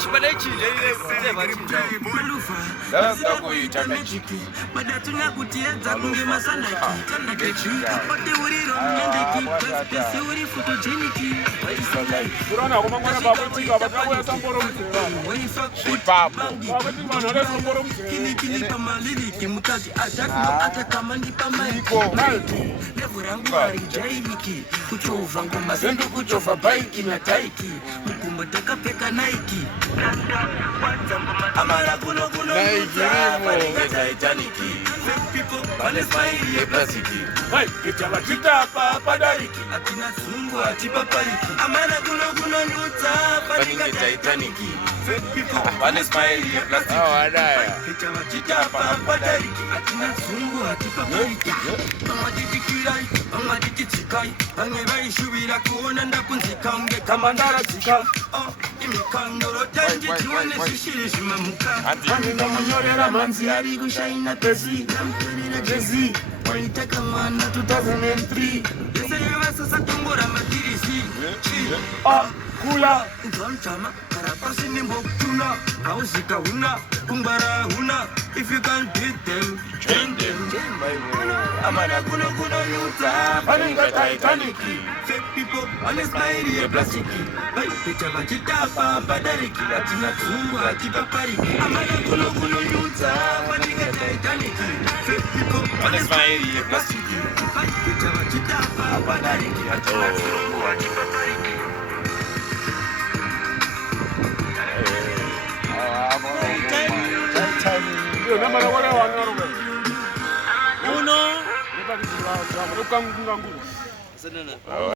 chipadaichinja ile kuti machinja ndakuita mechiki madatuna kutiedza kunge masandaki tandakeki pate uriro mnyendeki pesi uri fotogeniki urana kumangwana bakutika batakuya samboro mzera shipapo bakuti vanhu vale samboro mzera kinikini pamaliliki mukati atakama ndipamaiki levu rangu harijairiki kuchovha ngoma zendu kuchovha baiki na taiki mukumba takapfeka naiki amara kuno Taitaniki vane fairi yeplastiki ichava padariki atina sungu atipapariki amana kuno nyuta panike Taitaniki vane fairi yeplastiki ichava padariki atina sungu atipapariki amaditikirai amadititsikai vange vaishuvira kuona ndakunzika unge kamandaratsika imikandoro tanje tiwane zvishiri zvimamuka andina munyorera manzi ari kushaina pesi namtorera jezi waitaka mwana 2003 yese yavasasatongora matirisi kula nzamchama karapasi nimbokutuna hausika huna kungwara huna if you can beat them train them amana kuno yuta paninga Taitaniki fake people anesmairi yeplastiki vaipeta vachitapa padariki atina tsungu atipapariki amana kuno yuta paninga Taitaniki fake people anesmairi yeplastiki vaipeta vachitapa padariki atina tsungu atipapariki ndio namara wale wanorobe uno nipakizira nguru sanana